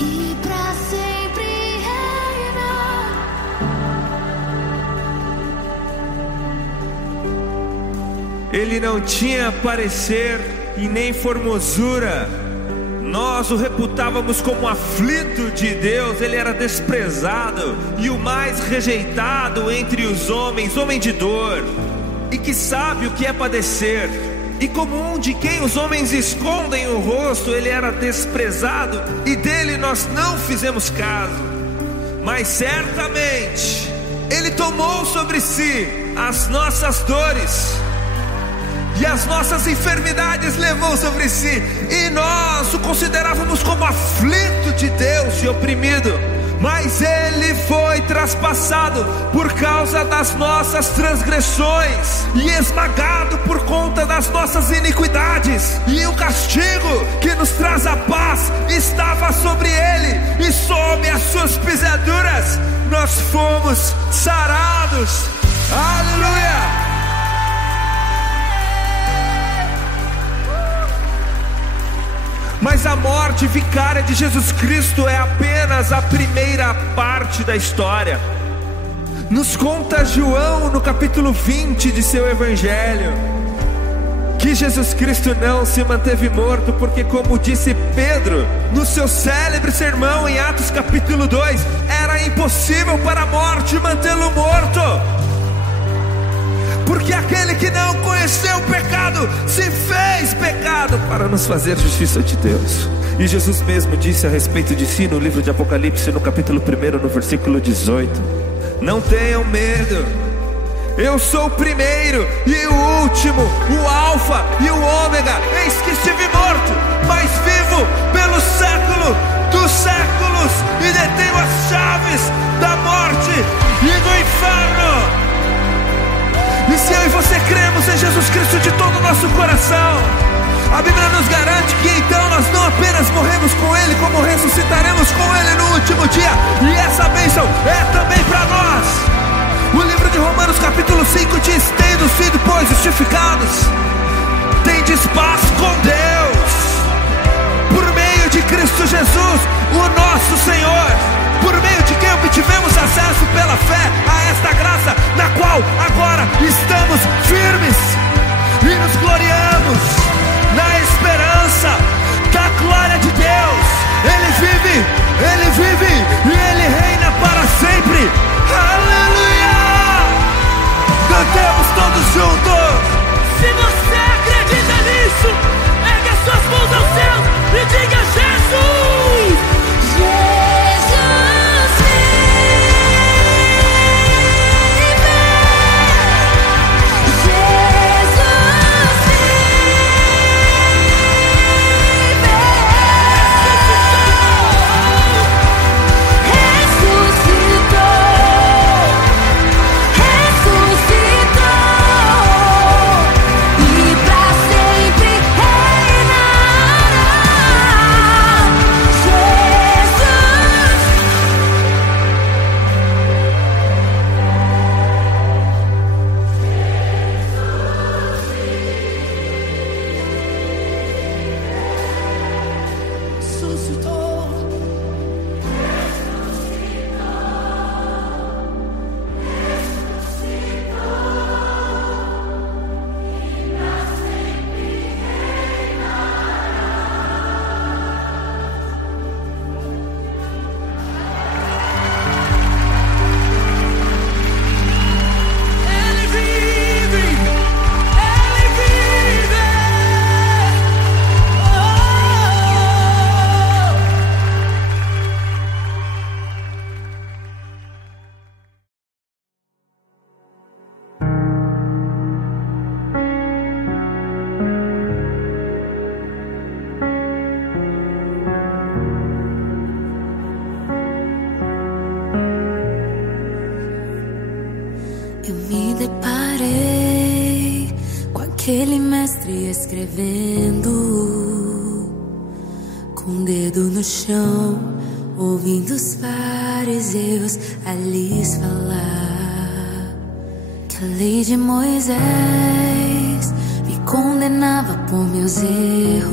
e pra sempre reinar. Ele não tinha parecer e nem formosura. Nós o reputávamos como aflito de Deus. Ele era desprezado e o mais rejeitado entre os homens, homem de dor, e que sabe o que é padecer. E como um de quem os homens escondem o rosto, ele era desprezado, e dele nós não fizemos caso. Mas certamente ele tomou sobre si as nossas dores e as nossas enfermidades levou sobre si, e nós o considerávamos como aflito de Deus e oprimido. Mas ele foi traspassado por causa das nossas transgressões e esmagado por conta das nossas iniquidades. E o castigo que nos traz a paz estava sobre ele, e sob as suas pisaduras nós fomos sarados. Aleluia! Mas a morte vicária de Jesus Cristo é apenas a primeira parte da história. Nos conta João no capítulo 20 de seu evangelho que Jesus Cristo não se manteve morto, porque, como disse Pedro no seu célebre sermão em Atos capítulo 2, era impossível para a morte mantê-lo morto. Porque aquele que não conheceu o pecado se fez pecado para nos fazer justiça de Deus. E Jesus mesmo disse a respeito de si no livro de Apocalipse, no capítulo 1, no versículo 18: não tenham medo, eu sou o primeiro e o último, o alfa e o ômega. Eis que estive morto, mas vivo pelo século dos séculos, e detenho as chaves da morte e do inferno. E se eu e você cremos em Jesus Cristo de todo o nosso coração, a Bíblia nos garante que então nós não apenas morremos com Ele, como ressuscitaremos com Ele no último dia. E essa bênção é também para nós. O livro de Romanos capítulo 5 diz: tendo sido, pois, justificados, tendes paz com Deus, por meio de Cristo Jesus, o nosso Senhor, por meio de quem obtivemos acesso pela fé a esta graça, na qual agora estamos firmes e nos gloriamos na esperança da glória de Deus. Ele vive e Ele reina para sempre. Aleluia! Cantemos todos juntos. Se você acredita nisso, ergue as suas mãos ao céu e diga: Jesus! Aquele mestre escrevendo, com o dedo no chão, ouvindo os fariseus a lhes falar que a lei de Moisés me condenava por meus erros,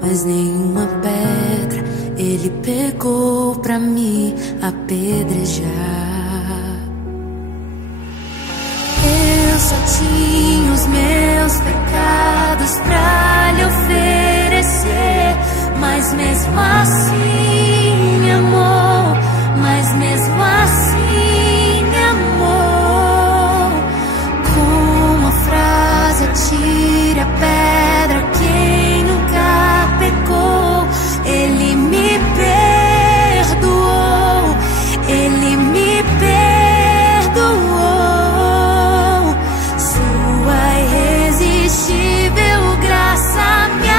mas nenhuma pedra Ele pegou pra me apedrejar. Eu só tinha os meus pecados pra lhe oferecer, mas mesmo assim me amou, mas mesmo assim me amou. Com uma frase: atire a pedra quem nunca pecou. Ele me perdoou, Ele me perdoou. Sua irresistível graça me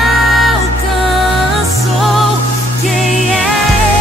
alcançou. Quem é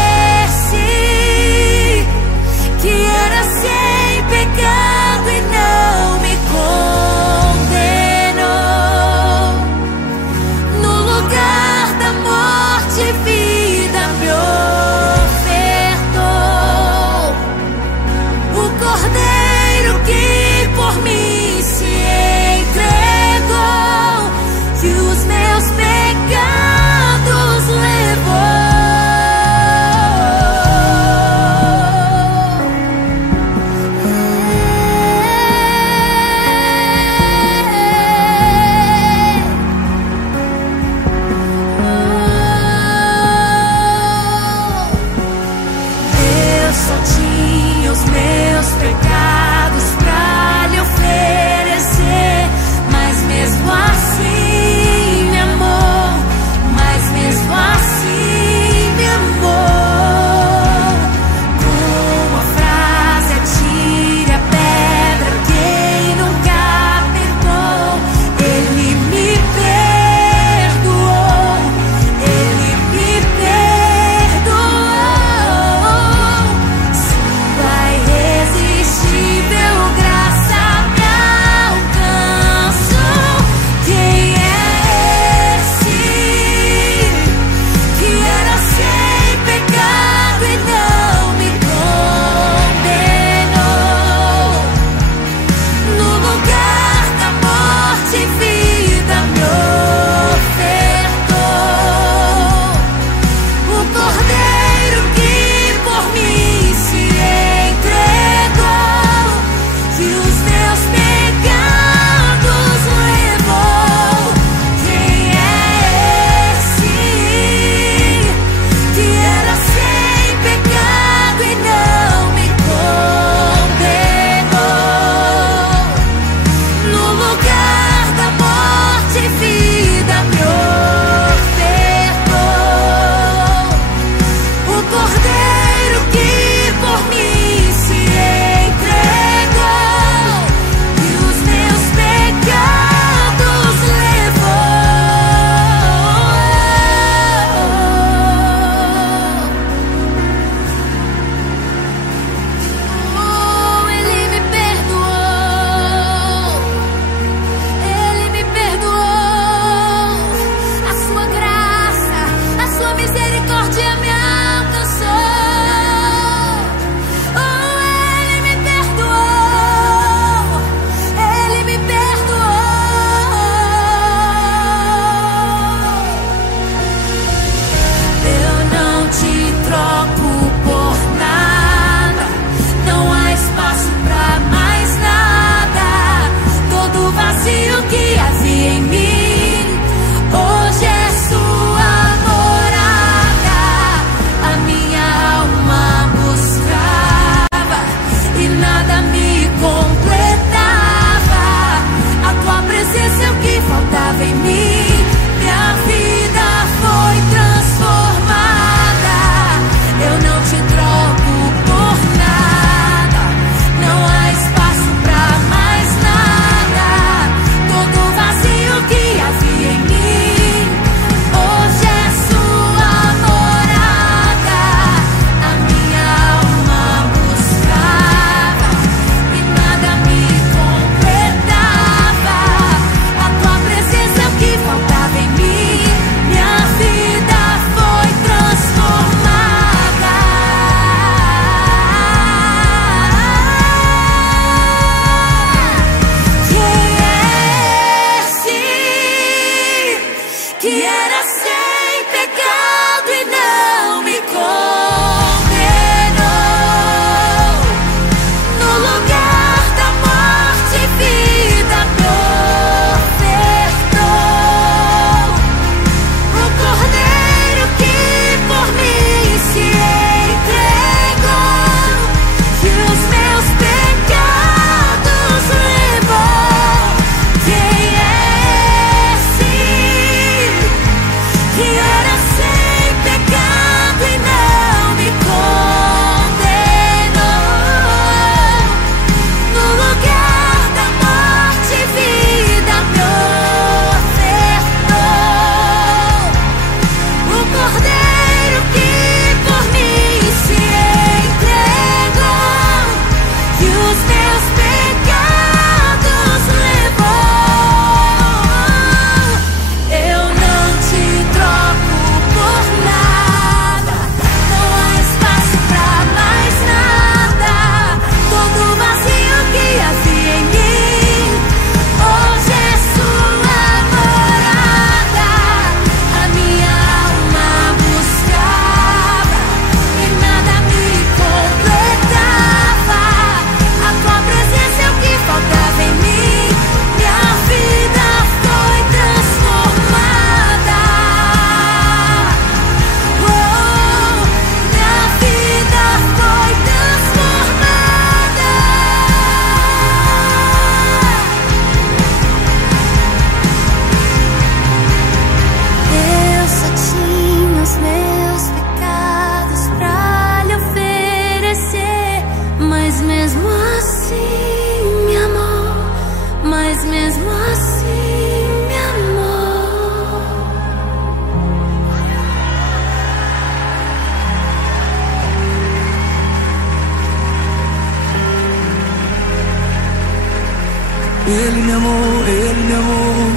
amou, Ele me amou.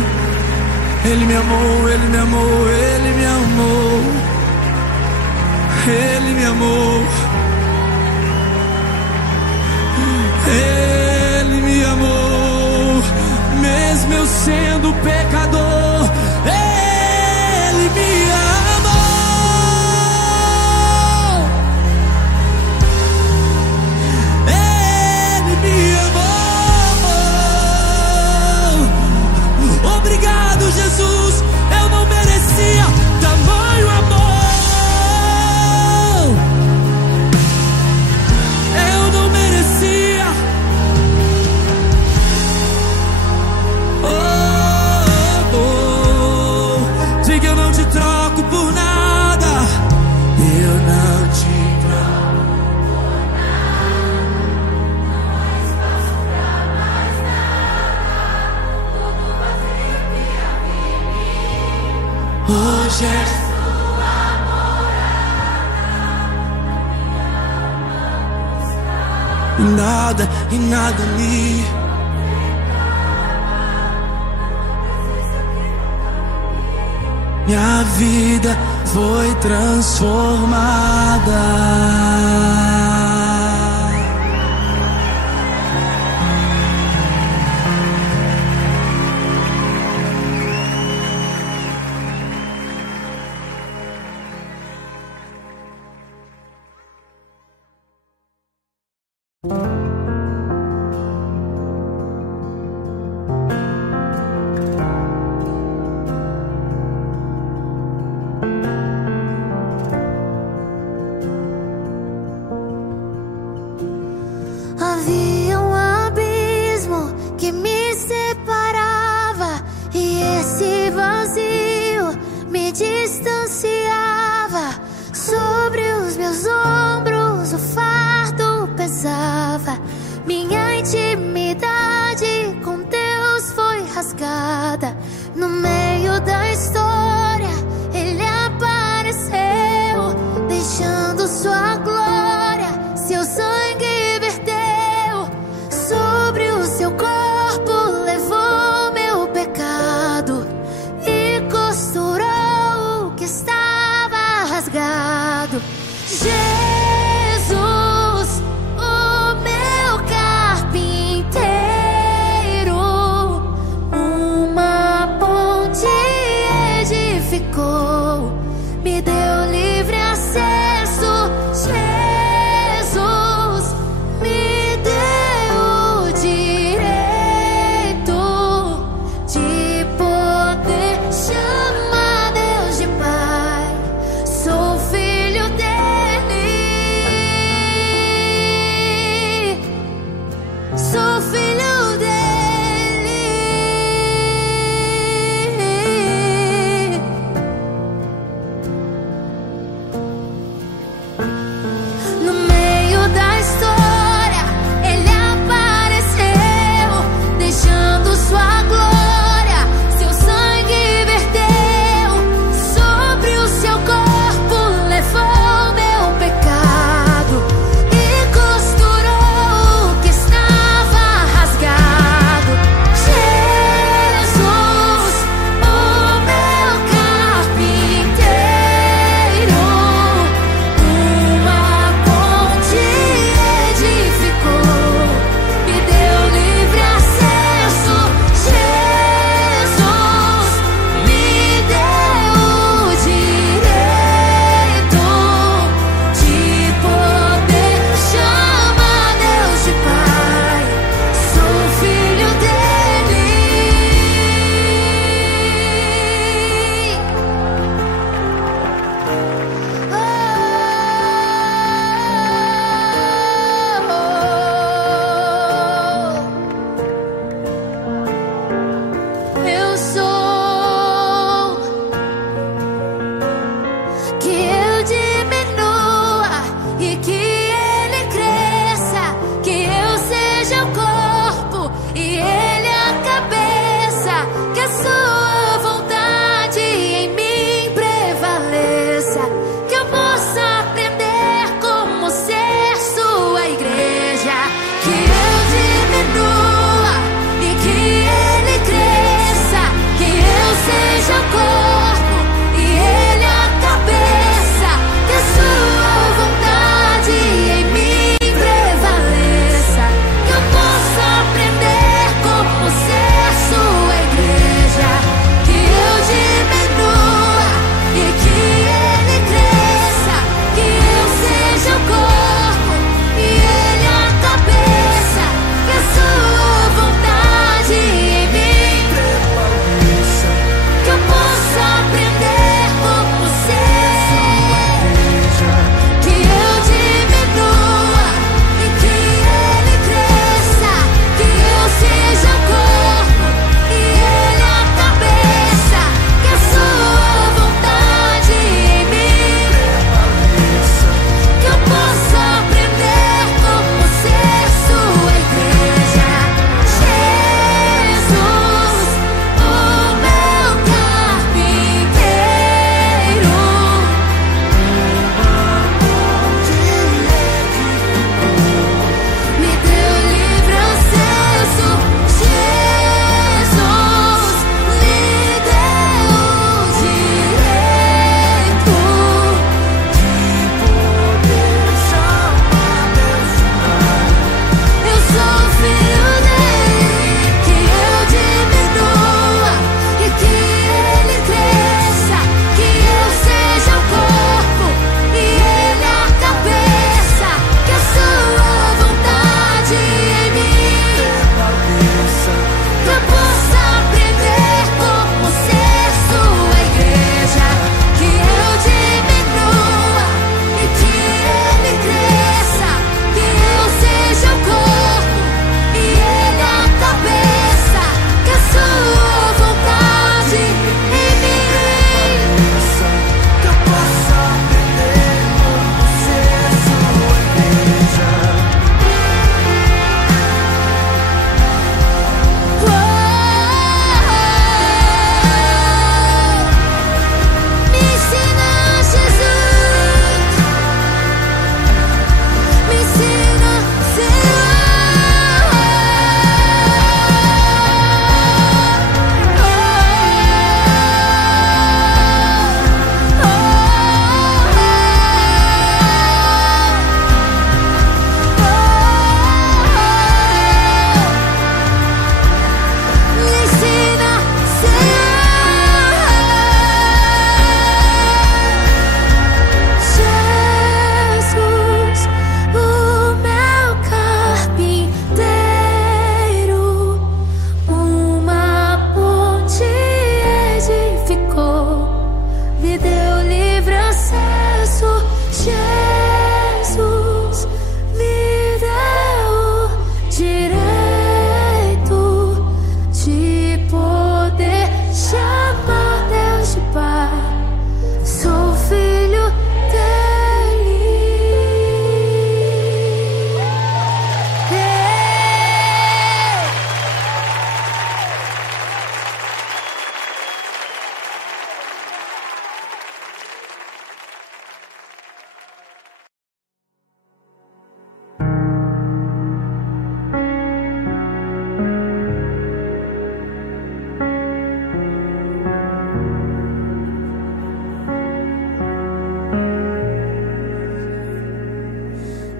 Ele me amou, Ele me amou, Ele me amou. Ele me amou. Ele me amou, mesmo eu sendo pecador. Ele me amou. Ele me amou. Obrigado, Jesus. Eu não merecia tamanho amor. Eu não merecia. Diga, eu não te troco por nada. Eu não te troco por nada. Não espaço pra mais nada. Tudo vazio a mim. Hoje é sua morada. Minha alma está. Nada e nada me. Minha vida foi transformada. Havia um abismo que me separava, e esse vazio me distanciava. Sobre os meus ombros o fardo pesava. Minha intimidade com Deus foi rasgada. No meio da história Ele apareceu, deixando sua glória, seu sangue verteu. Sobre o seu corpo levou meu pecado e costurou o que estava rasgado. Jesus, o meu carpinteiro, uma ponte edificou, me deu livre acesso. Jesus me deu o direito de poder chamar Deus de Pai. Sou filho dele. Sou filho dele.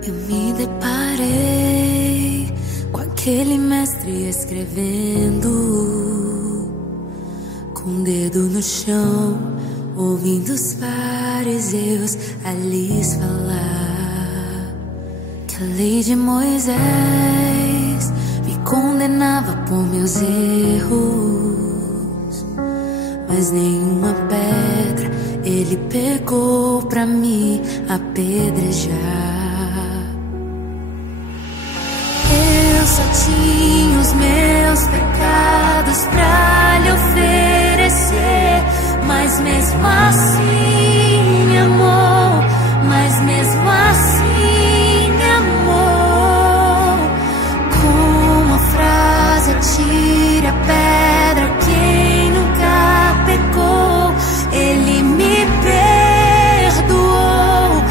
Eu me deparei com aquele mestre escrevendo, com o dedo no chão, ouvindo os fariseus a lhes falar que a lei de Moisés me condenava por meus erros, mas nenhuma pedra ele pegou pra me apedrejar. Eu só tinha os meus pecados pra lhe oferecer, mas mesmo assim me amou, mas mesmo assim me amou. Com a frase atire a pedra quem nunca pecou, ele me perdoou,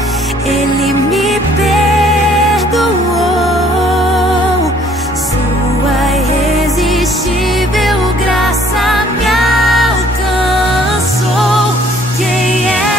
ele me perdoou. Sua irresistível graça me alcançou. Quem é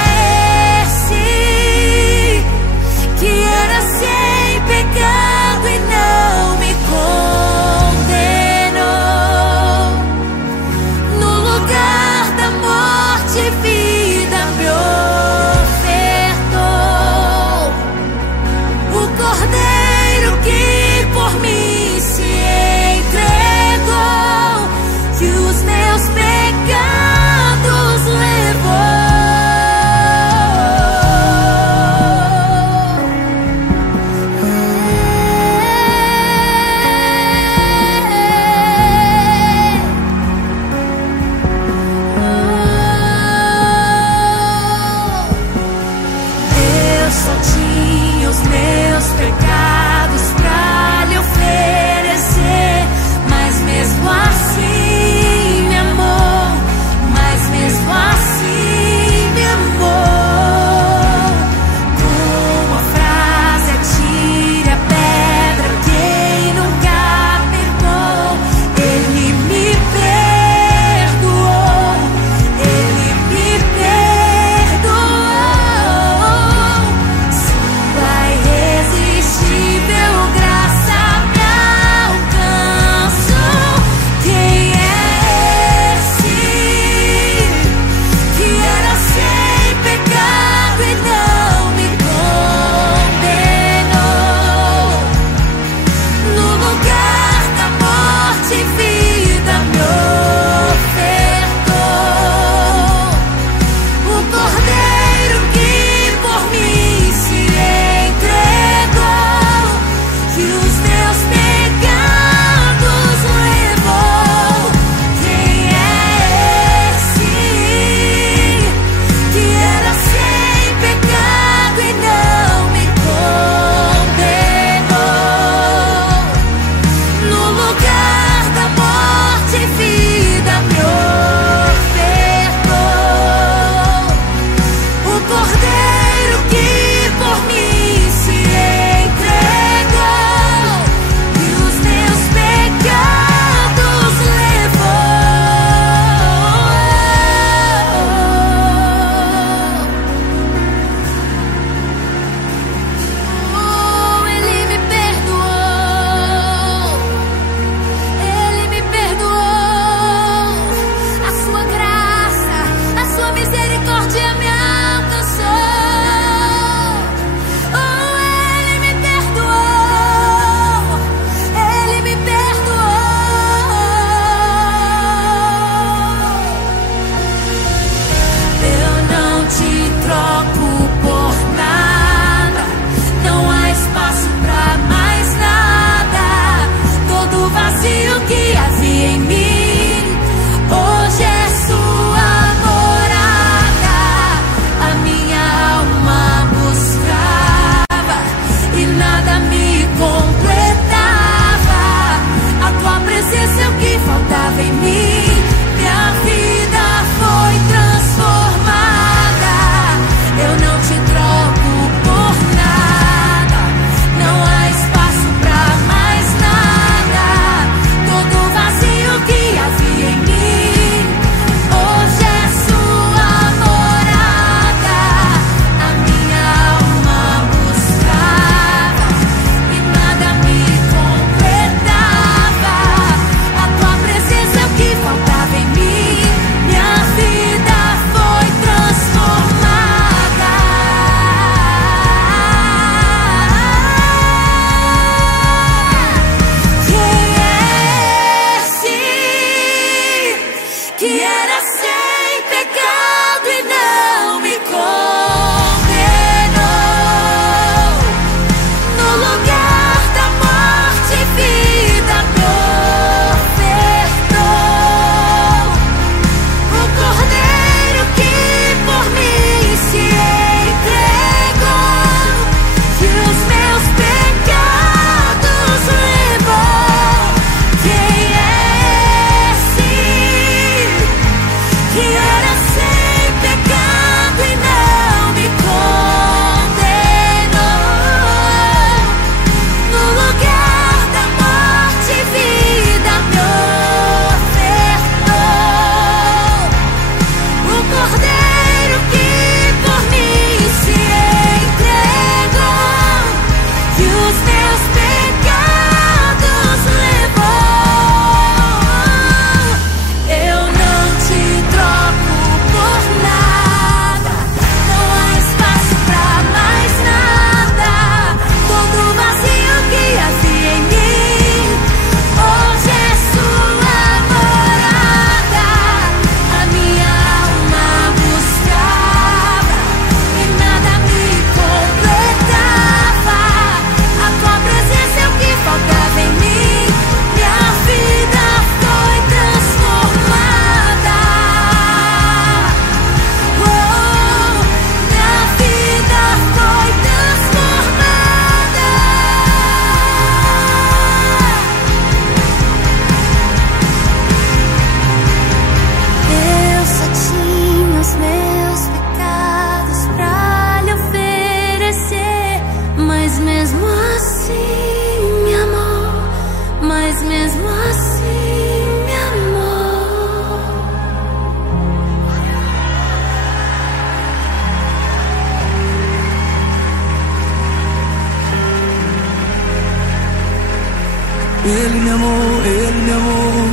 Ele me amou, Ele me amou.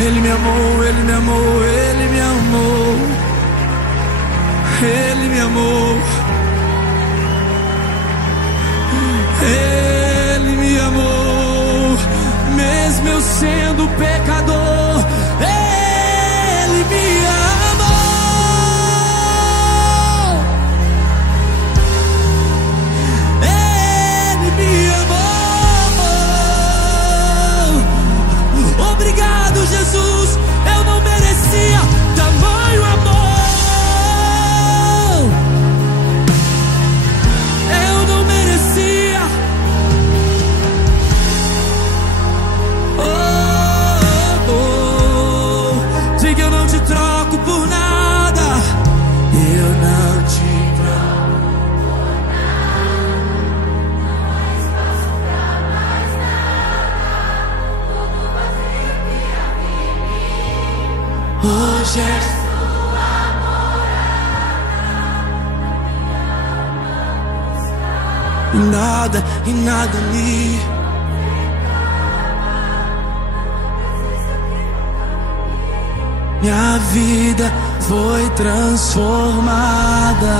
Ele me amou, Ele me amou, Ele me amou. Ele me amou. Ele me amou. Mesmo eu sendo pecador, Ele me amou. Ele me amou. Obrigado, Jesus. Eu não merecia tamanho amor. Eu não merecia. Diga, eu não te troco por nada. Eu não te troco por nada. Não há espaço pra mais nada. Tudo vazio que havia em mim. Hoje é sua morada. Na minha alma buscar. E nada me. Minha vida foi transformada.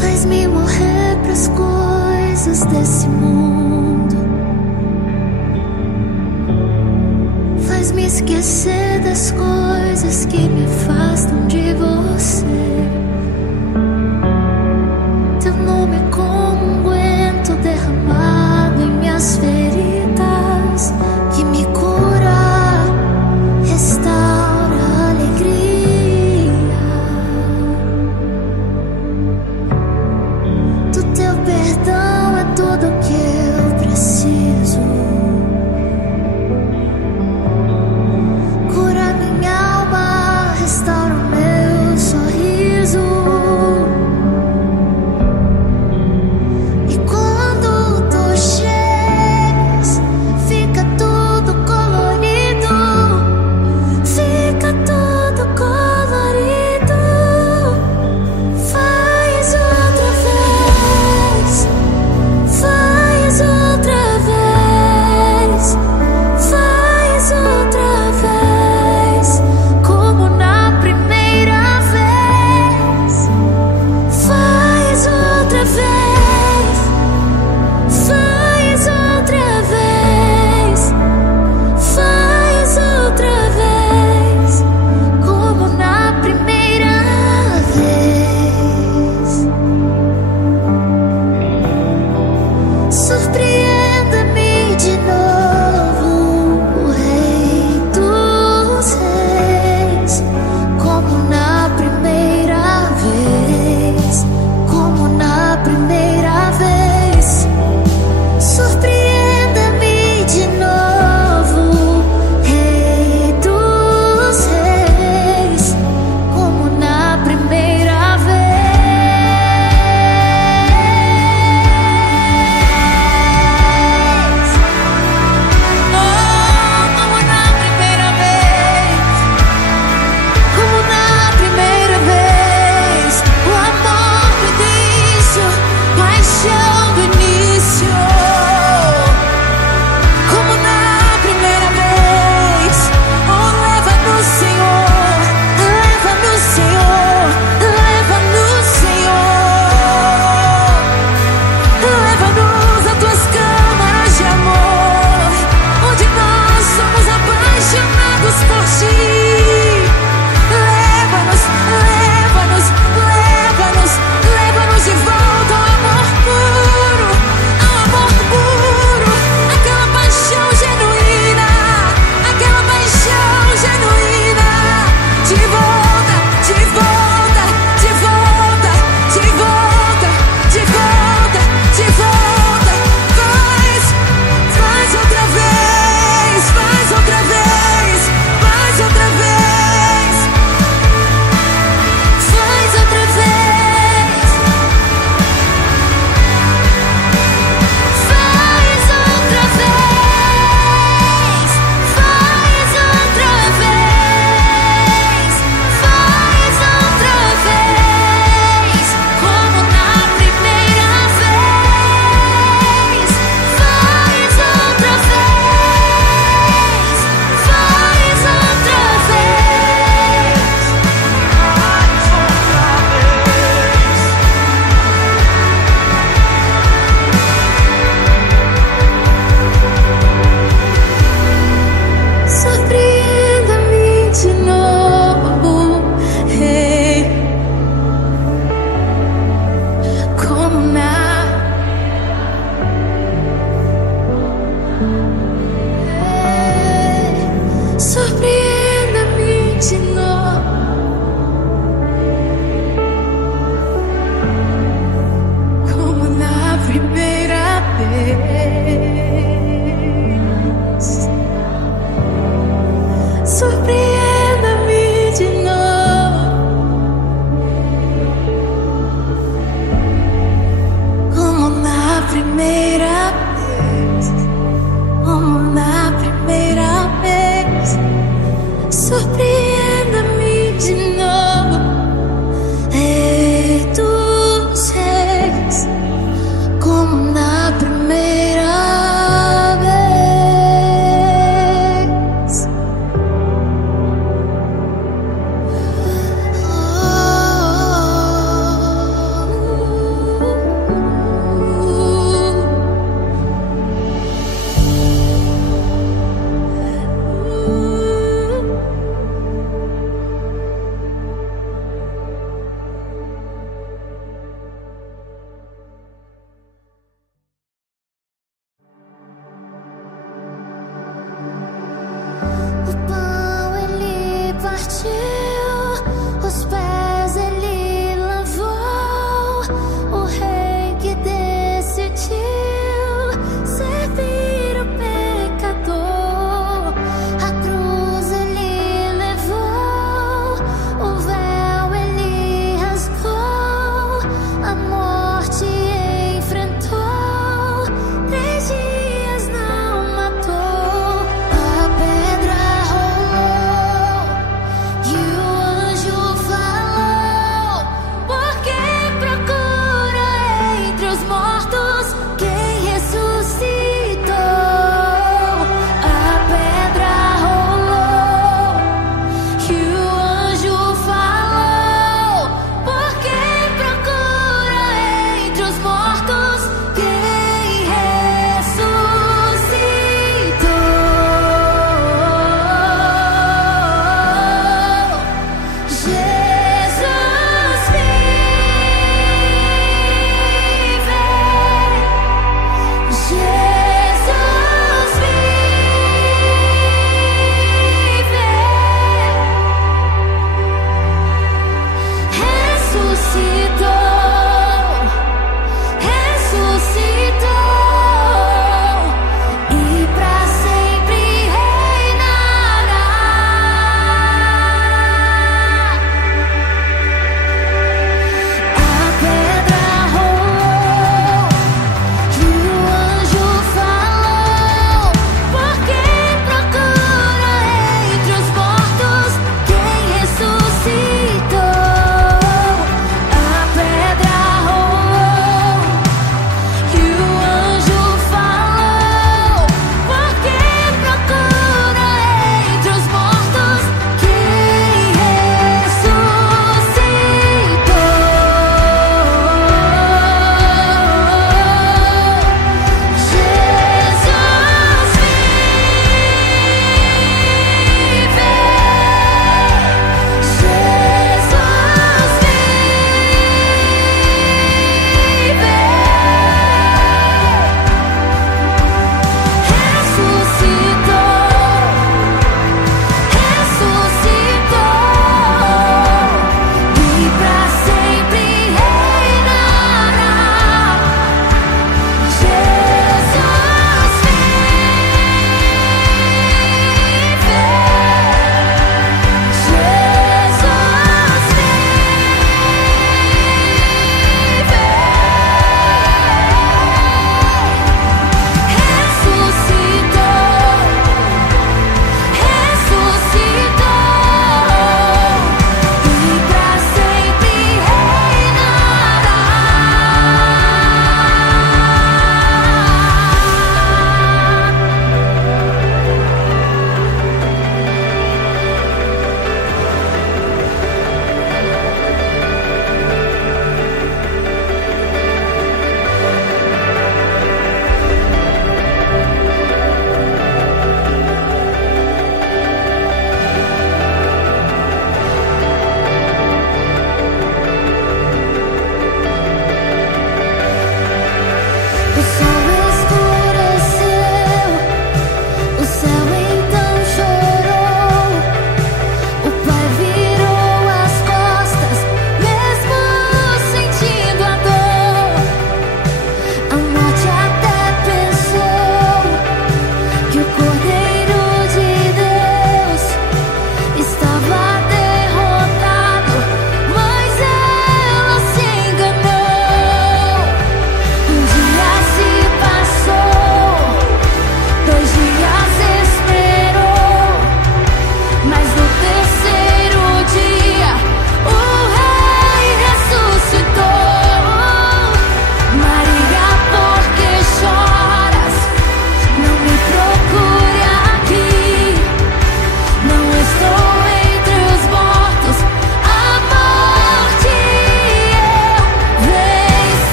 Faz-me morrer pras coisas desse mundo. Faz-me esquecer das coisas que me afastam de você. Teu nome é como um unguento derramado em minhas feridas, que me cura, restaura a alegria. Do teu perdão é tudo o que eu preciso. Restaura o meu sorriso.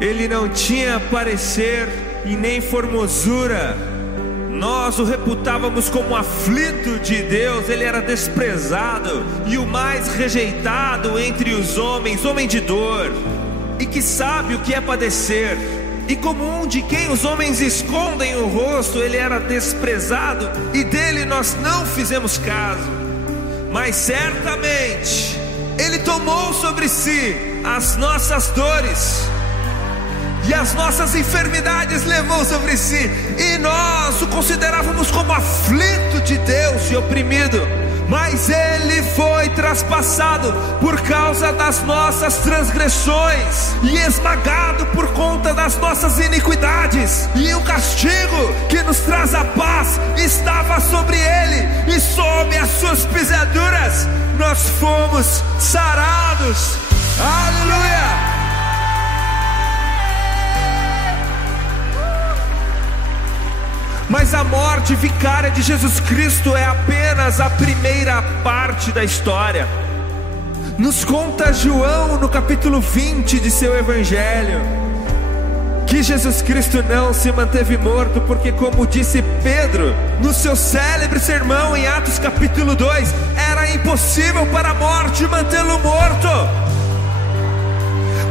Ele não tinha parecer e nem formosura. Nós o reputávamos como aflito de Deus. Ele era desprezado e o mais rejeitado entre os homens, homem de dor, e que sabe o que é padecer. E como um de quem os homens escondem o rosto, ele era desprezado e dele nós não fizemos caso. Mas certamente ele tomou sobre si as nossas dores e as nossas enfermidades levou sobre si, e nós o considerávamos como aflito de Deus e oprimido. Mas ele foi traspassado por causa das nossas transgressões e esmagado por conta das nossas iniquidades. E o castigo que nos traz a paz estava sobre ele, e sob as suas pisaduras nós fomos sarados. Aleluia! Mas a morte vicária de Jesus Cristo é apenas a primeira parte da história. Nos conta João no capítulo 20 de seu evangelho que Jesus Cristo não se manteve morto, porque, como disse Pedro no seu célebre sermão em Atos capítulo 2, era impossível para a morte mantê-lo morto.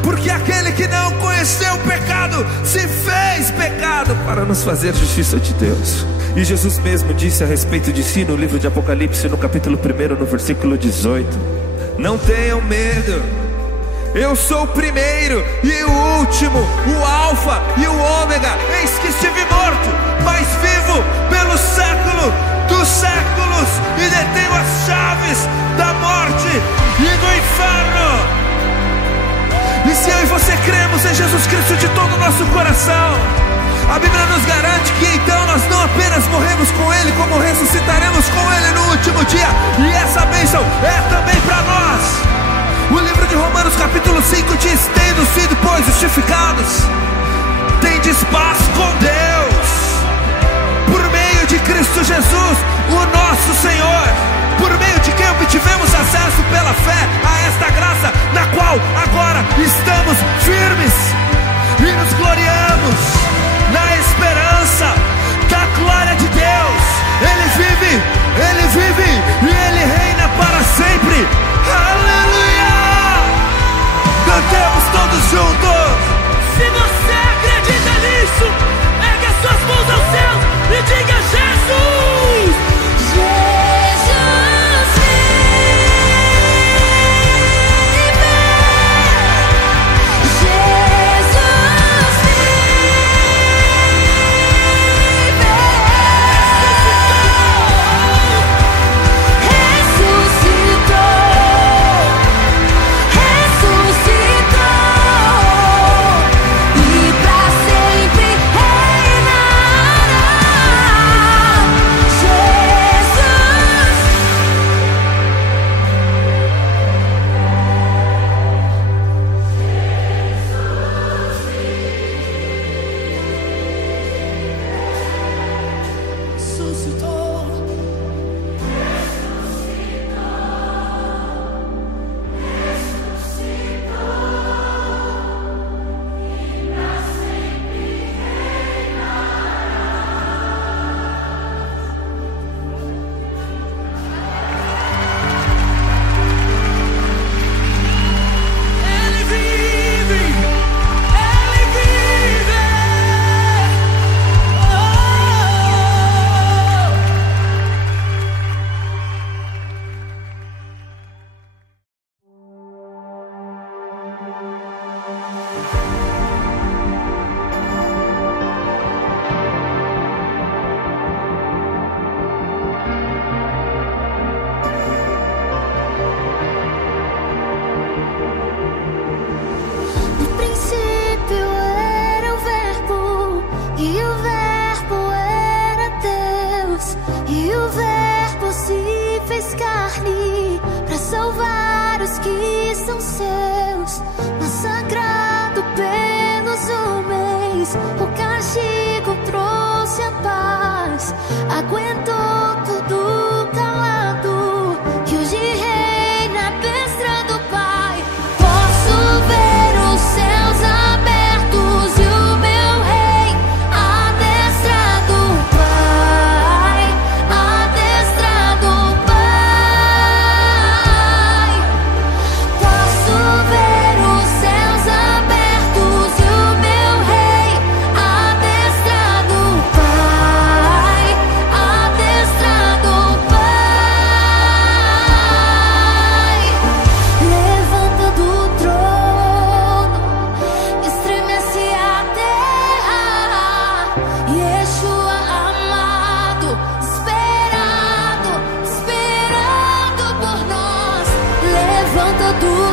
Porque aquele que não conheceu o pecado se fez pecado para nos fazer justiça de Deus. E Jesus mesmo disse a respeito de si no livro de Apocalipse, no capítulo 1, no versículo 18: não tenham medo, eu sou o primeiro e o último, o alfa e o ômega. Eis que estive morto, mas vivo pelo século dos séculos, e detenho as chaves da morte e do inferno. E se eu e você cremos em Jesus Cristo de todo o nosso coração, a Bíblia nos garante que então nós não apenas morremos com Ele, como ressuscitaremos com Ele no último dia. E essa bênção é também para nós. O livro de Romanos capítulo 5 diz: tendo sido, pois, justificados, tendes paz com Deus, por meio de Cristo Jesus, o nosso Senhor, por meio de quem obtivemos acesso pela fé a esta graça, na qual agora estamos firmes e nos gloriamos na esperança da glória de Deus. Ele vive e Ele reina para sempre. Aleluia! Cantemos todos juntos. Se você acredita nisso, ergue as suas mãos aos céus e diga: Jesus! Posso ver os céus abertos.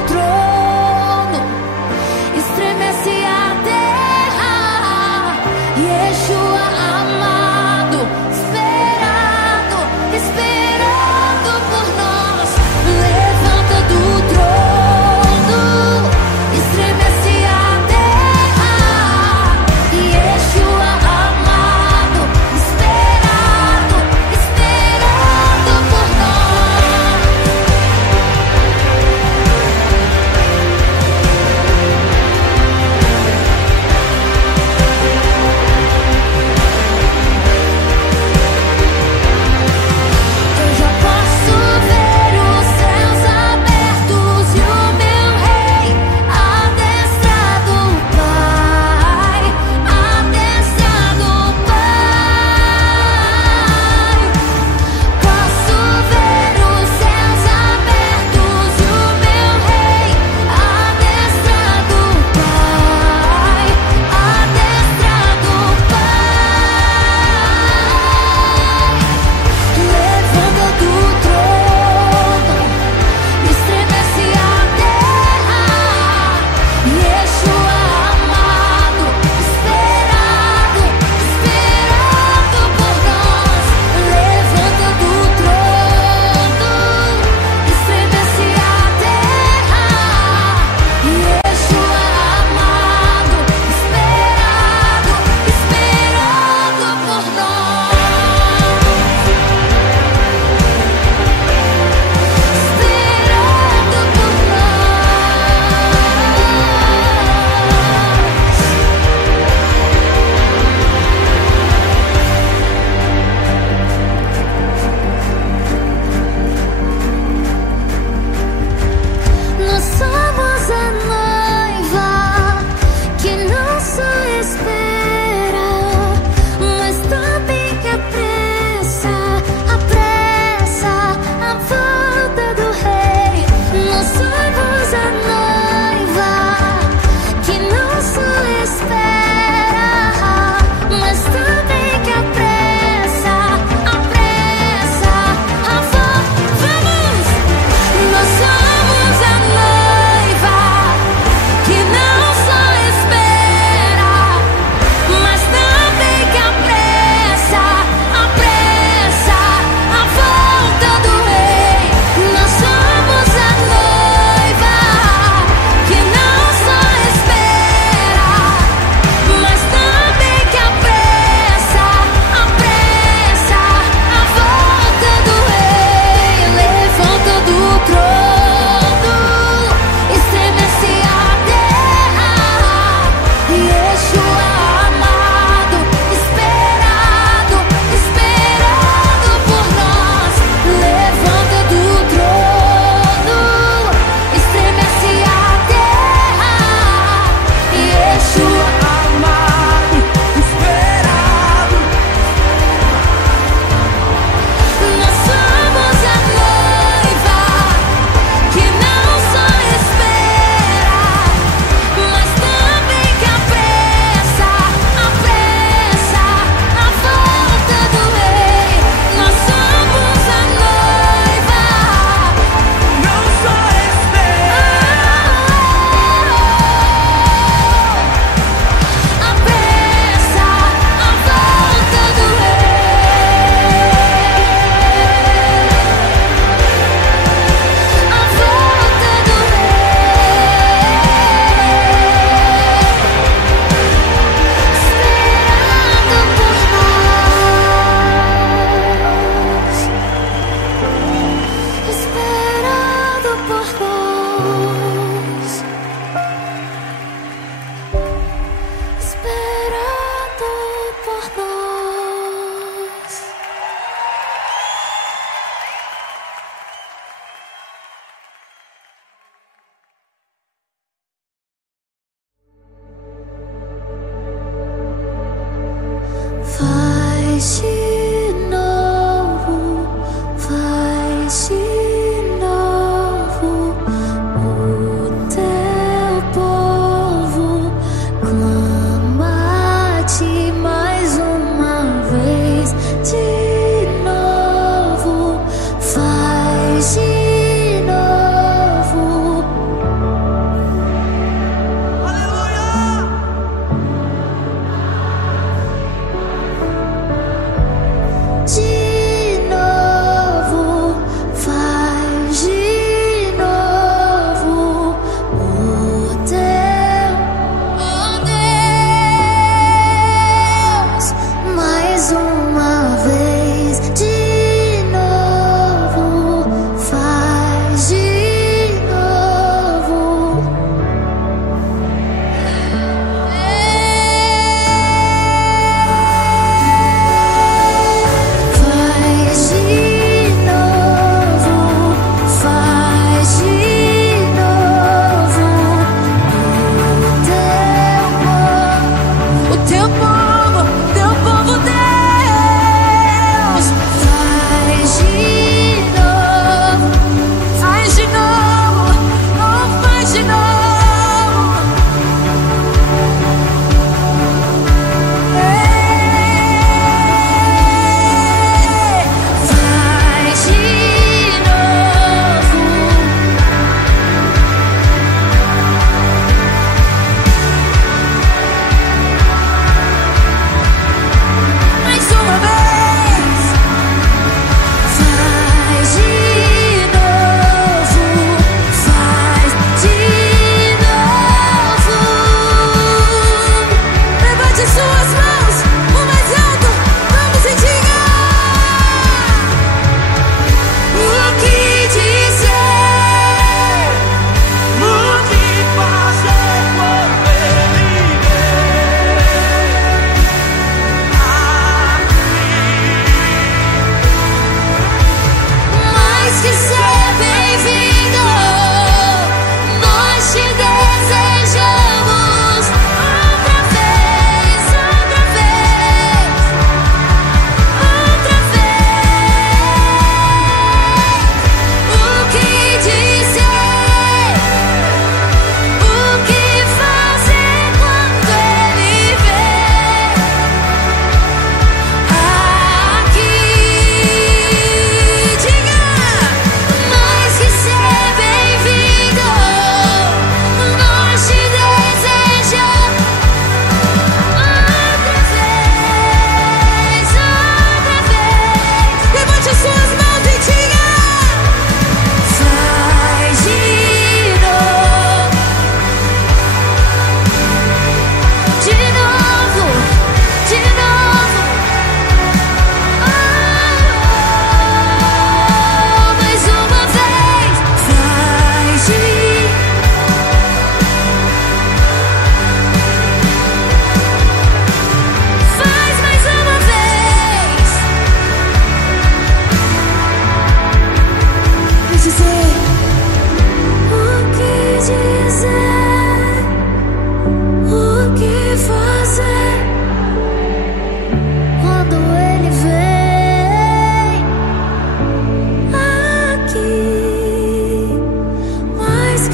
trono, estremece a terra. Yeshua amado, esperado, esperando por nós. Levanta do trono, estremece a terra. Yeshua amado, esperado, esperando por nós. Eu já posso ver os céus abertos e o meu rei adestrado, Pai, adestrado, Pai. Posso ver os céus abertos e o meu rei adestrado, Pai, adestrado, Pai. Levanta do trono, estremece a terra. Yeshua amado, esperado, esperando por nós. Levanta do trono, estremece a terra. Yeshua amado, esperado, esperando por nós. Esperando por nós somos a noiva que não só espera, mas também que apressa a volta do rei. Nós somos a noiva que não só espera, mas também que apressa a volta. Vamos! Nós somos a noiva que não só espera, mas também que apressa a volta do rei. Nós somos a noiva que não só espera, mas também que apressa a volta do rei. Levanta do trono, estremece a terra. Yeshua amado, esperado, esperando por nós. Levanta do trono, estremece a terra. Yeshua amado, esperado. Nós somos a noiva que não só espera, mas também que apressa a volta do rei. Nós somos a noiva, Não só espera, apressa a volta do rei, a volta do rei, esperando por nós, esperando por nós, esperando por nós. Faz-se novo, faz-se novo.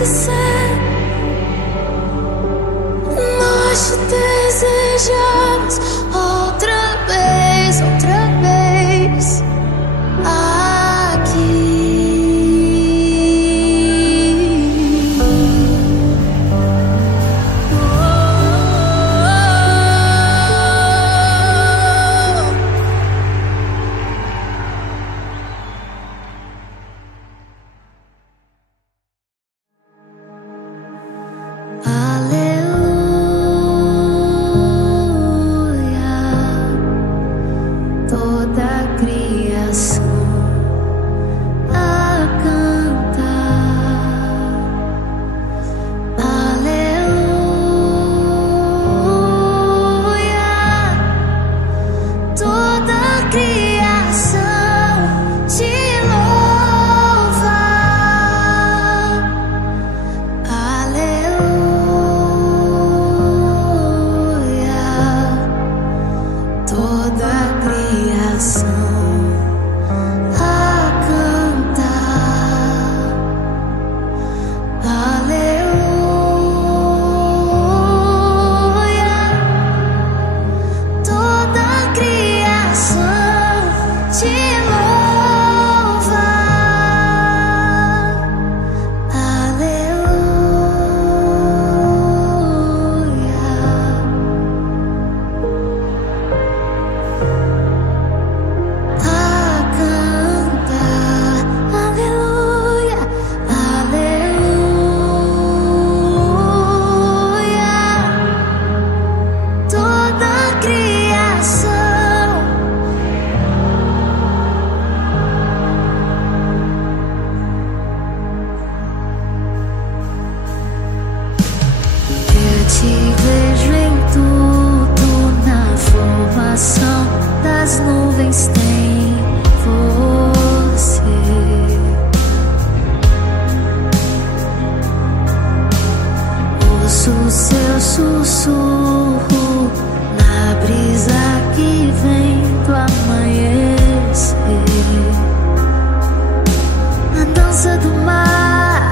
enaltecer. Nós te desejamos outra vez aqui. Toda a criação a cantar, aleluia. Toda a criação te louva, aleluia. Toda a criação a cantar, aleluia. Toda a criação te louva, aleluia. A cantar, aleluia, aleluia. Toda a criação eu te vejo em tudo, na formação das nuvens tem você. Ouço o seu sussurro na brisa que vem do amanhecer, na dança do mar,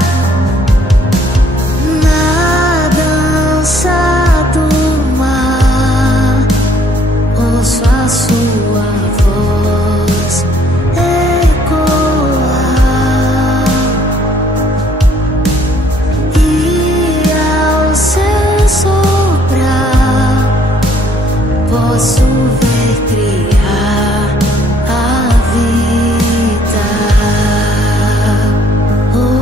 na dança do mar. Ouço a sua voz ecoar, e ao seu soprar posso ver criar a vida. Oh,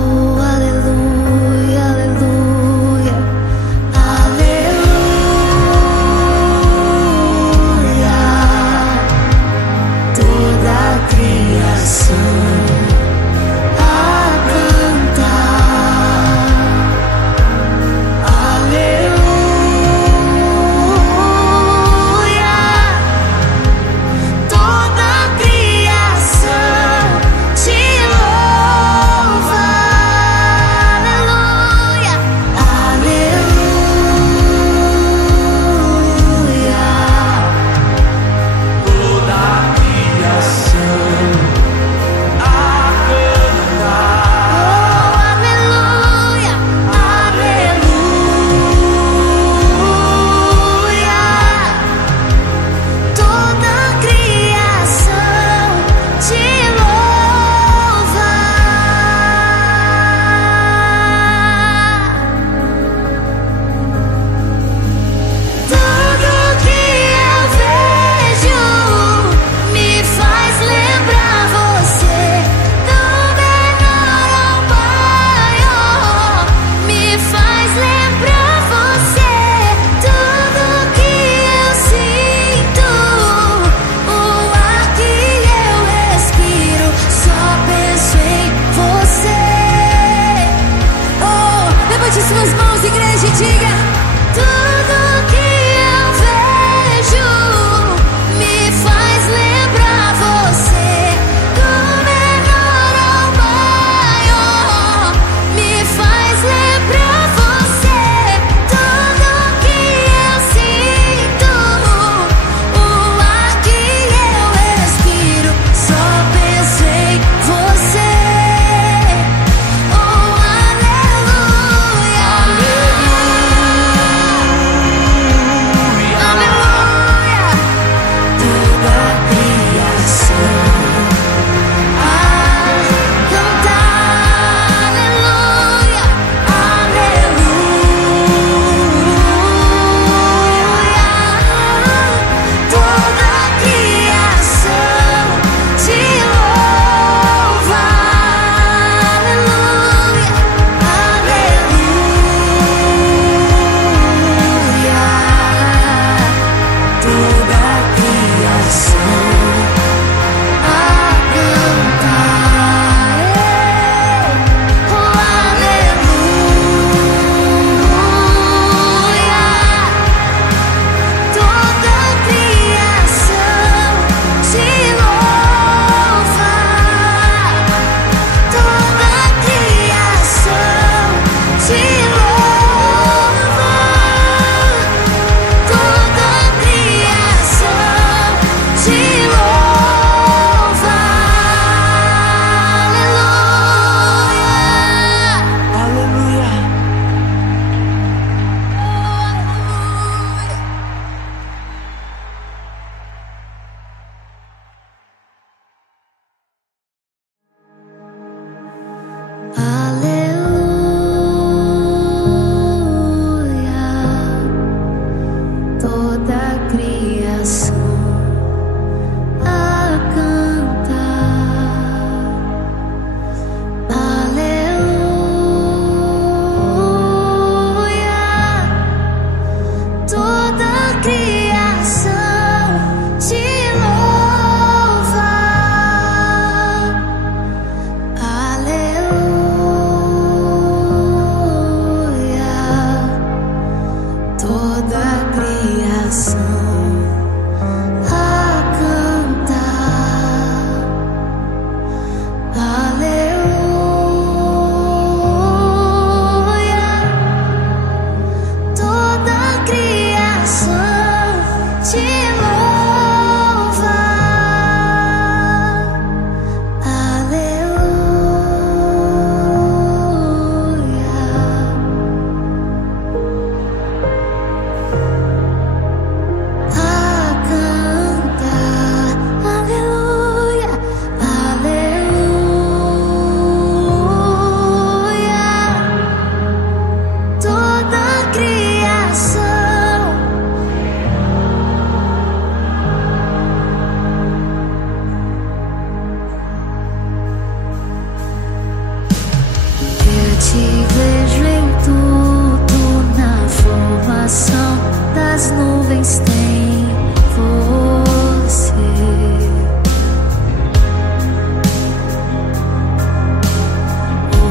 mais tem você.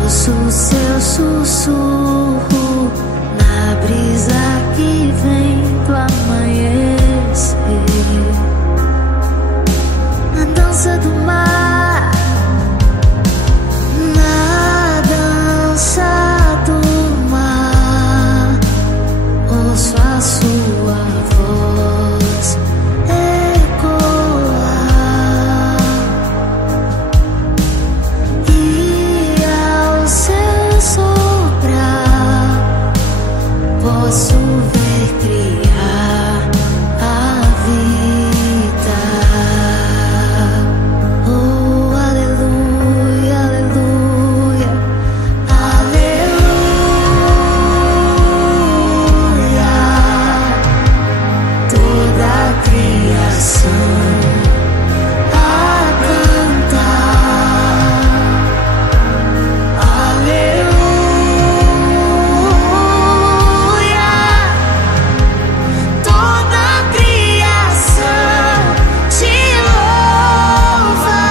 Ouço o seu sussurro na brisa que vem do amanhecer, na dança do mar, na dança do mar. Ouço a sua voz ecoar, e ao seu soprar posso ver criar a vida. Oh, aleluia, aleluia, aleluia. Toda a criação a cantar. Aleluia. Toda a criação te louva.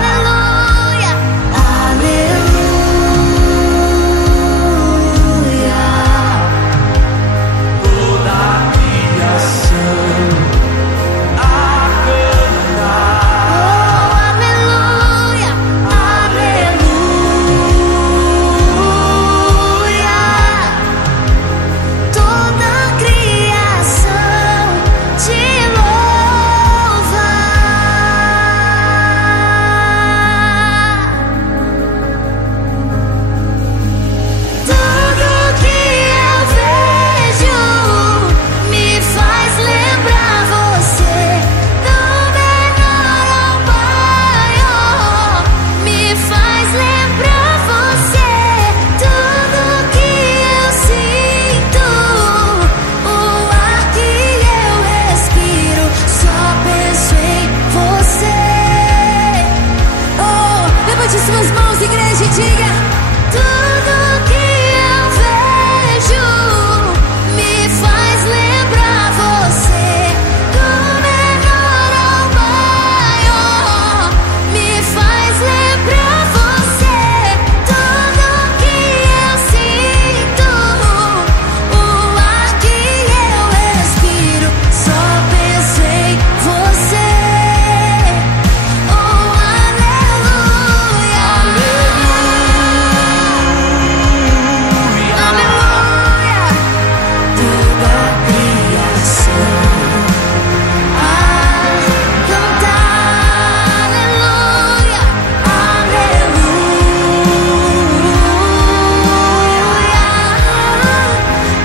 Aleluia. Aleluia. Toda a criação a cantar. Oh, aleluia. Aleluia. Toda a criação te louva. Tudo que eu vejo me faz lembrar você, do menor ao maior, me faz lembrar você. Tudo que eu sinto, o ar que eu respiro, só penso em você. Oh, levante suas mãos, igreja, e diga: tudo que eu vejo me faz lembrar você, do menor ao maior, me faz lembrar você. Tudo que eu sinto, o ar que eu respiro, só penso em você. Oh, aleluia. Aleluia. Toda a criação a cantar. Aleluia. Aleluia.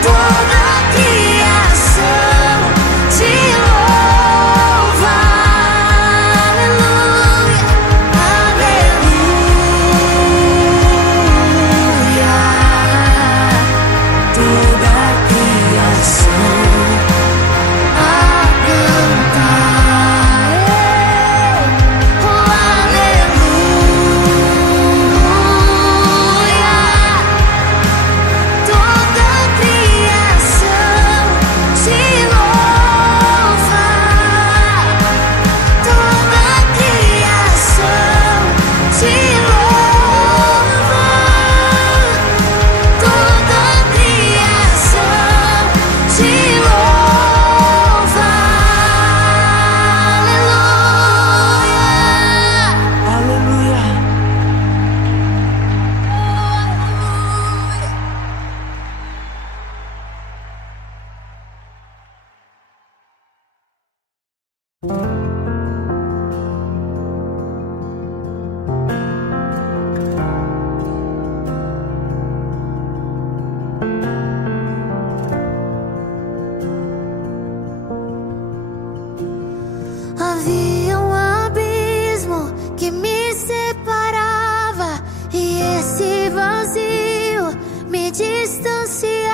Toda a criação te louva. Aleluia. Aleluia. Toda a criação a cantar. Oh, aleluia. Toda a criação te louva. Toda a criação te louva. Toda a criação te louva. Aleluia. Aleluia. Havia um abismo que me separava, e esse vazio me distanciava.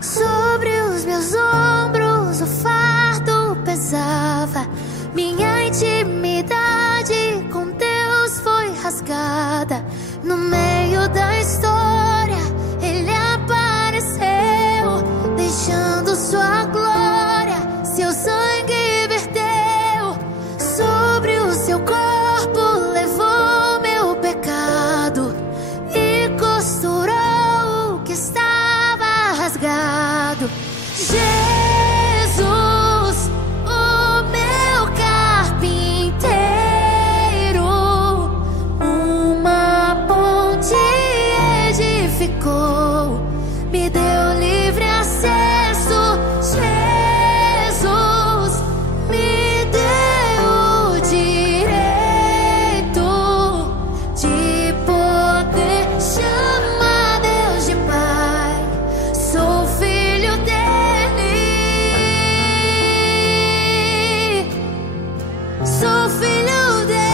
Sobre os meus ombros o fardo pesava, minha intimidade com Deus foi rasgada. No meio da história Ele apareceu, deixando sua perdoou, me deu livre acesso. Jesus me deu o direito de poder chamar Deus de Pai. Sou filho dele, sou filho dele.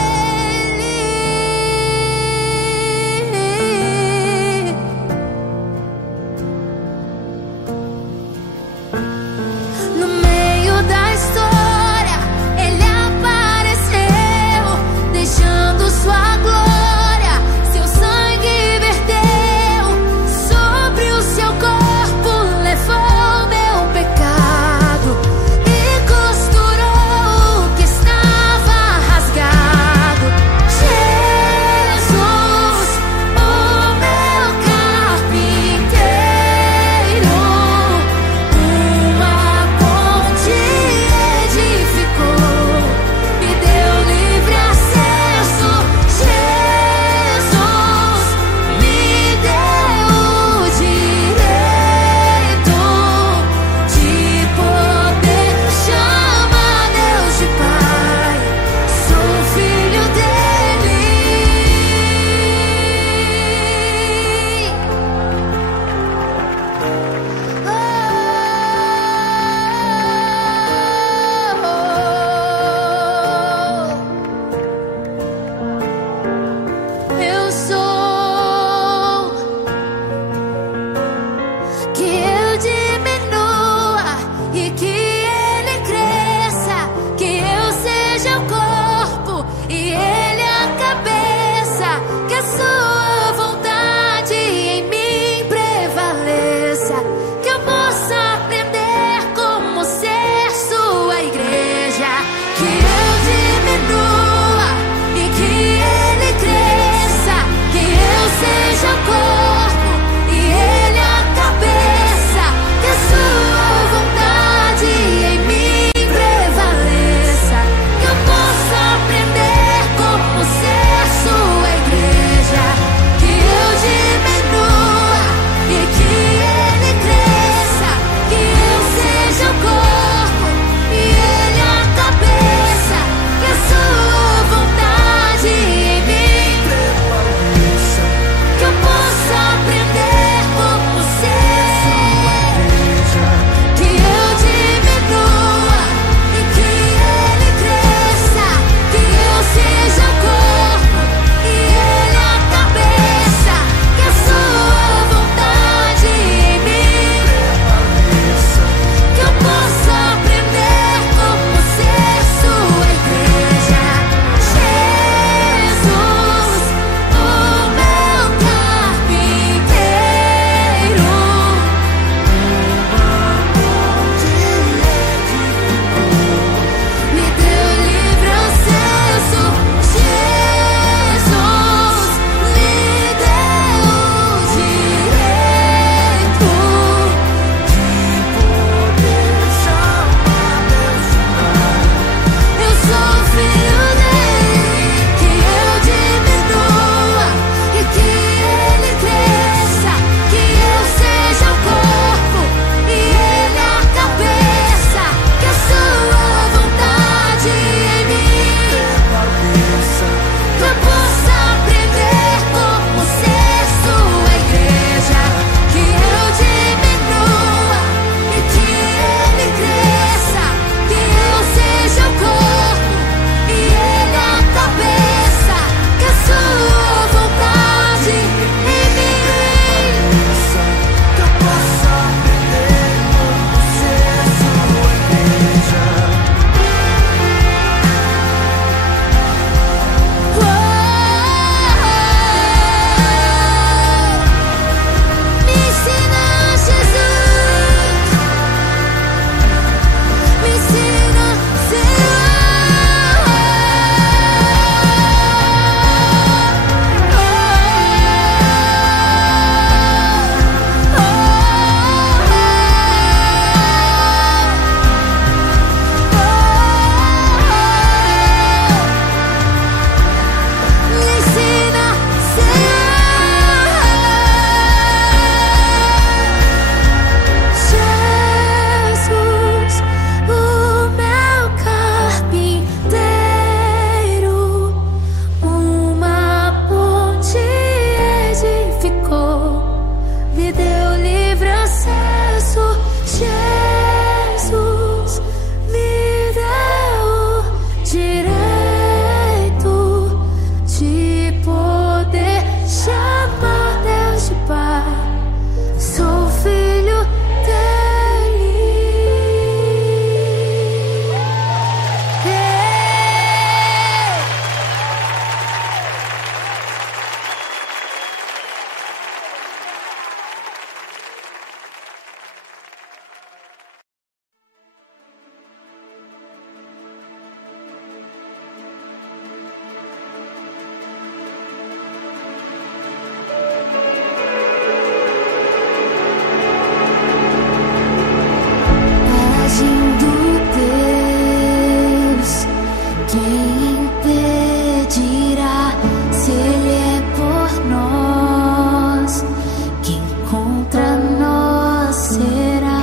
contra nós será?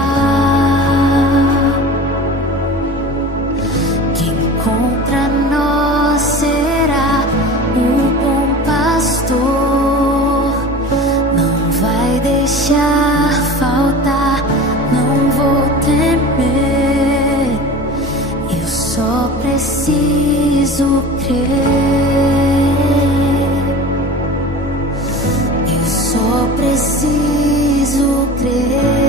Quem contra nós será? O bom pastor não vai deixar faltar, não vou temer, eu só preciso crer, eu só preciso crer.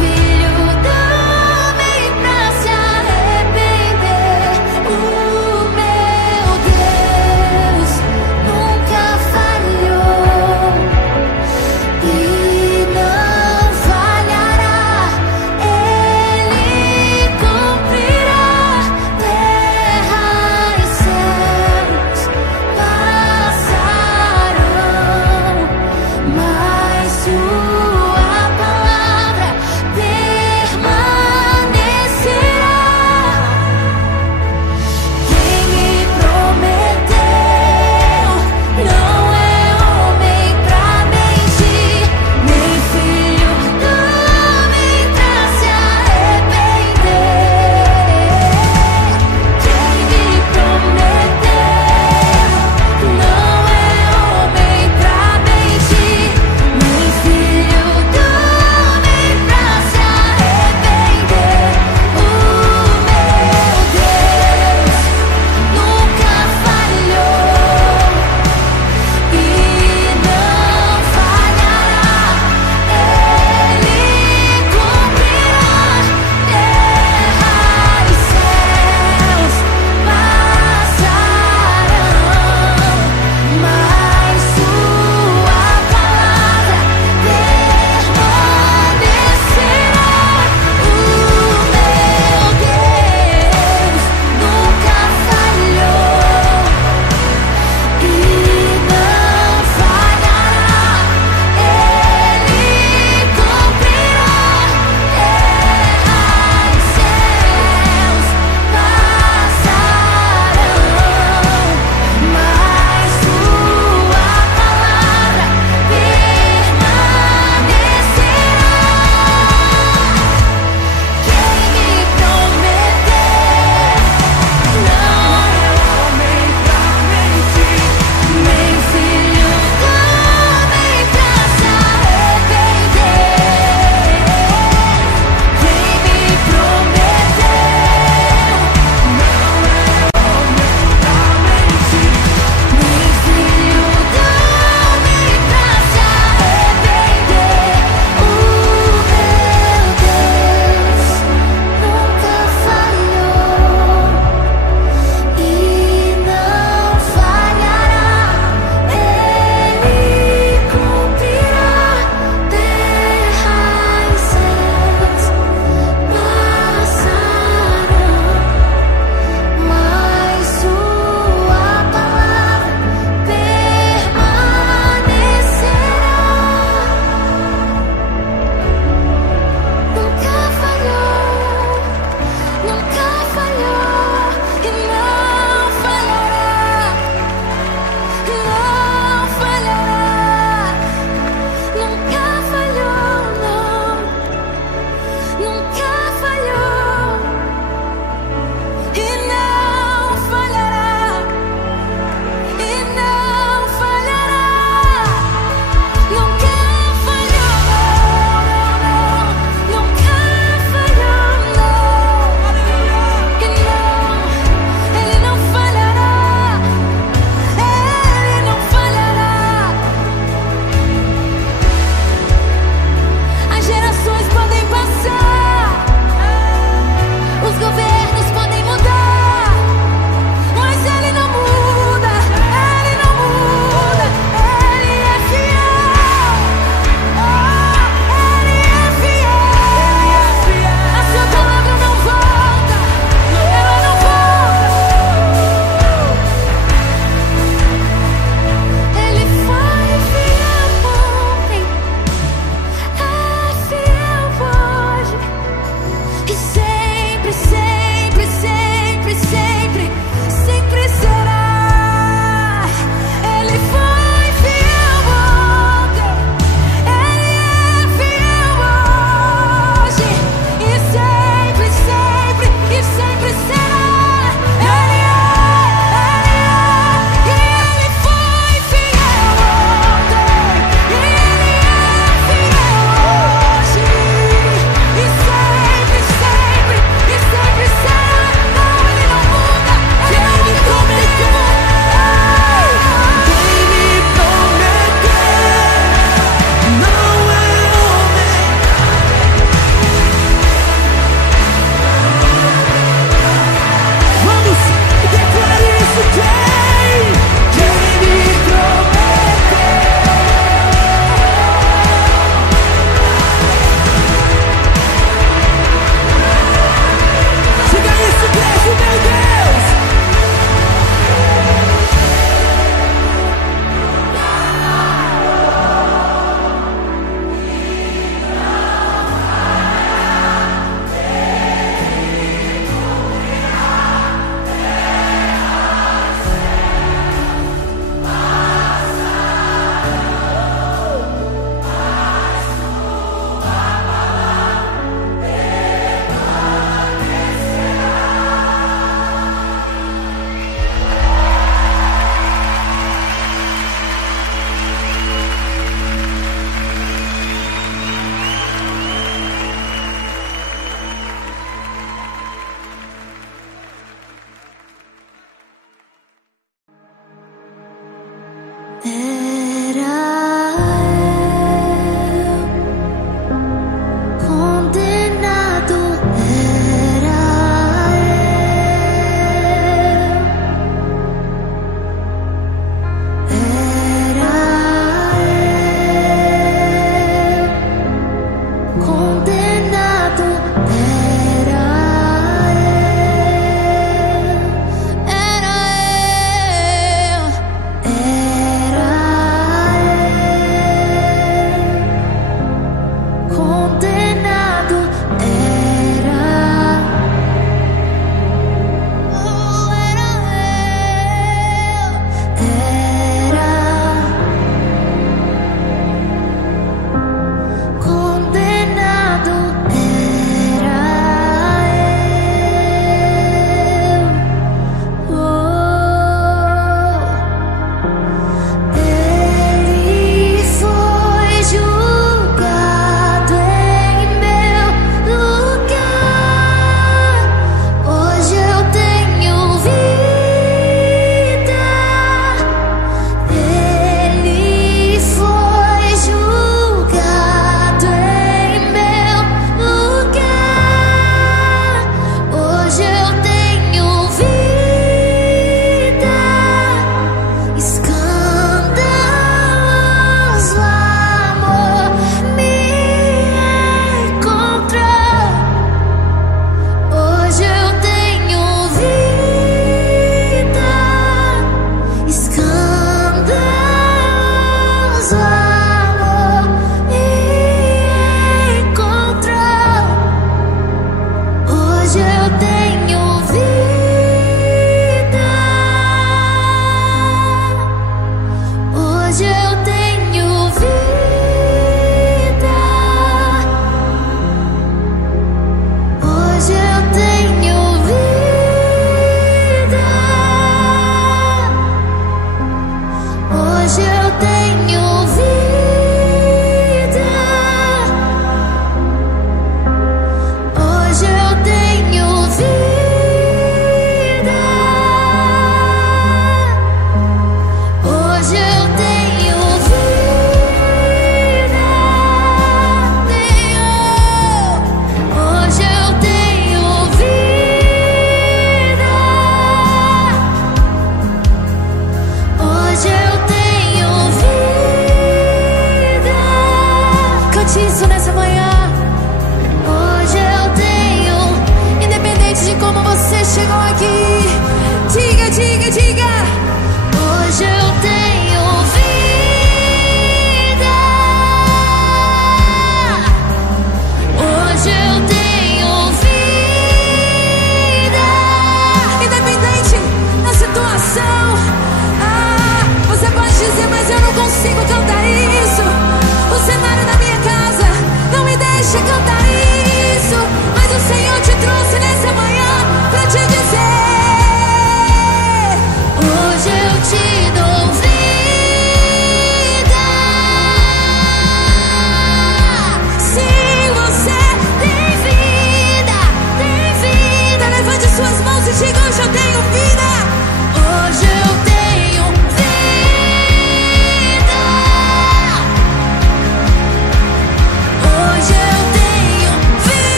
Filho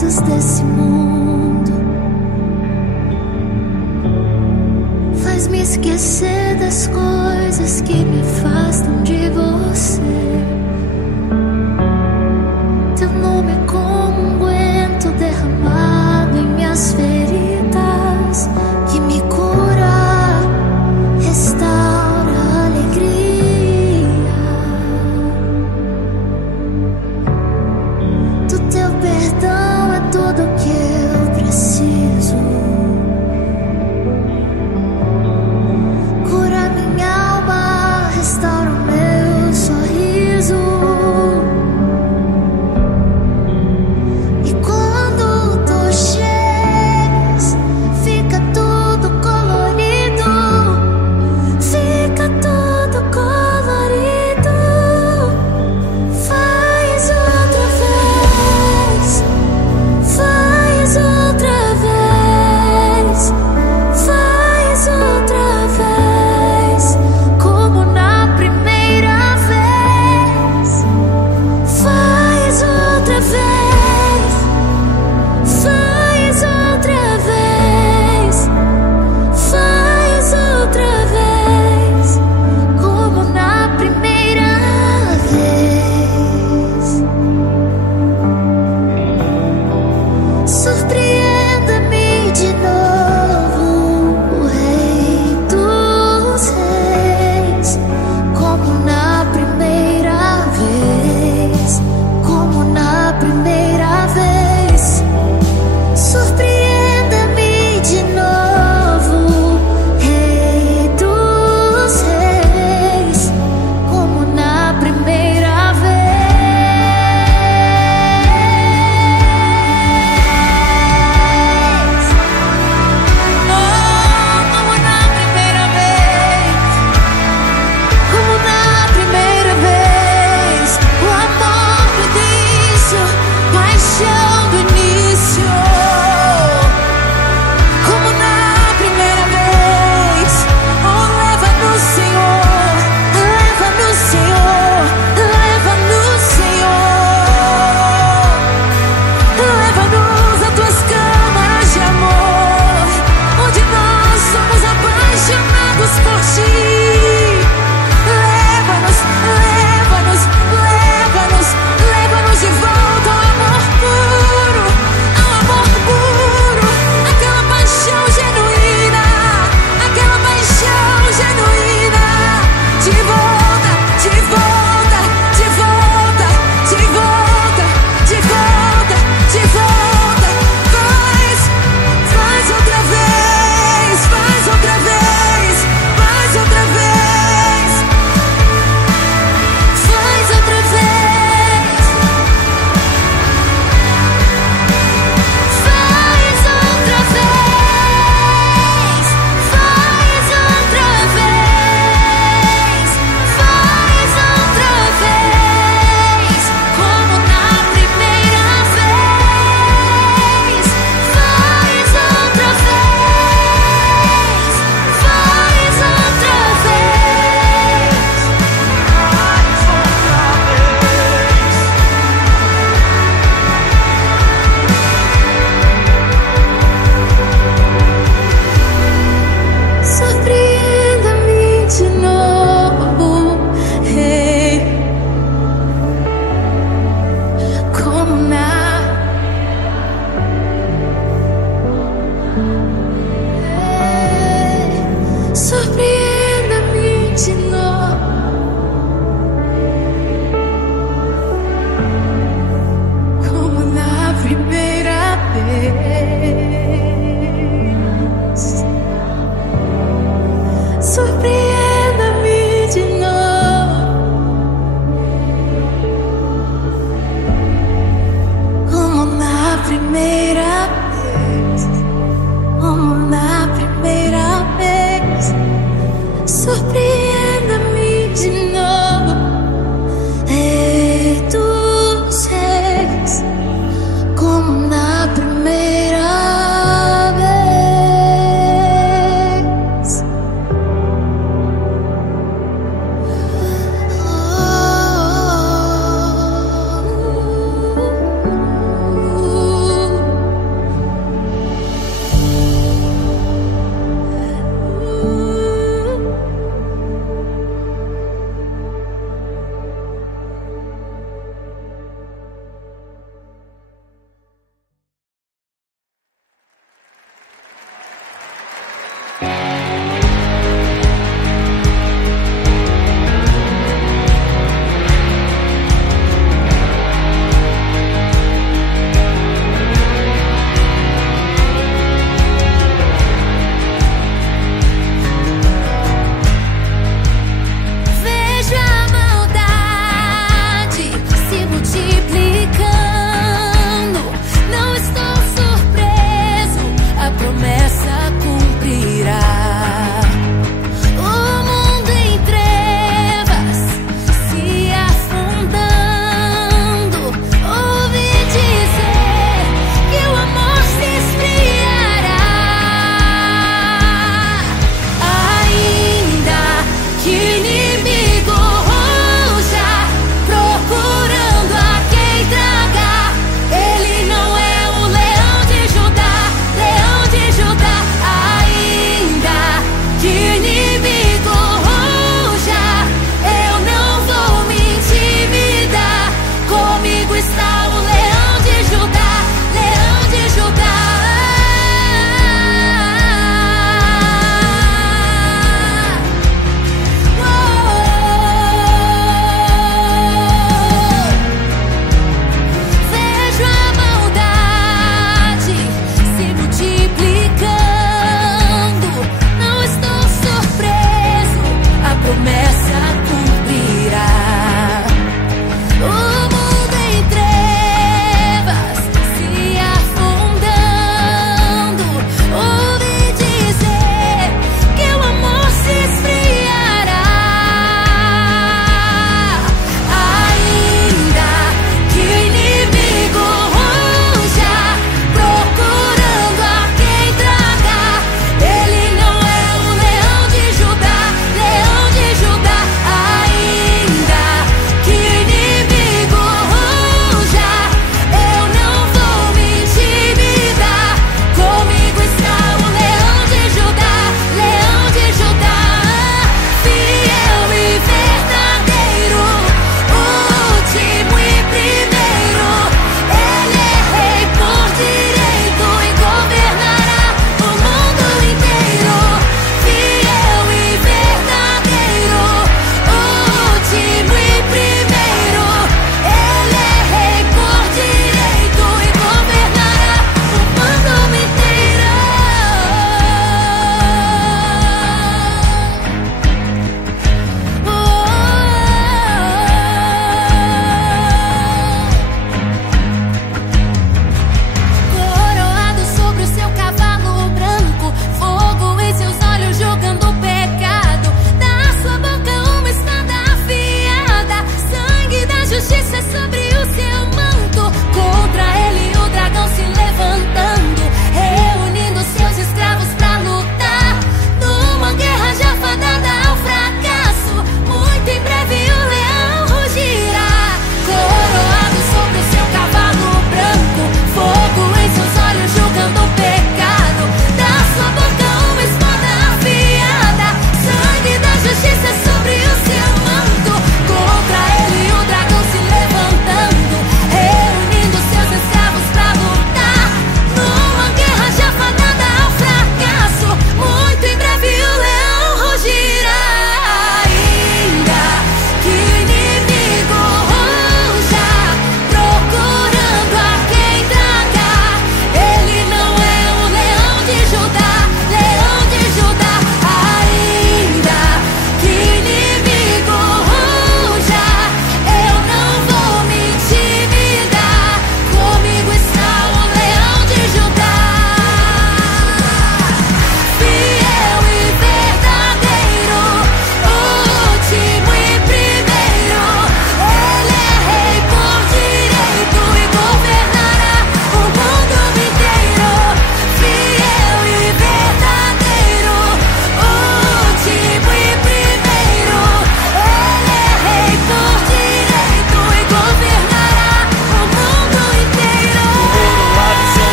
coisas desse mundo, faz-me esquecer das coisas que me fazem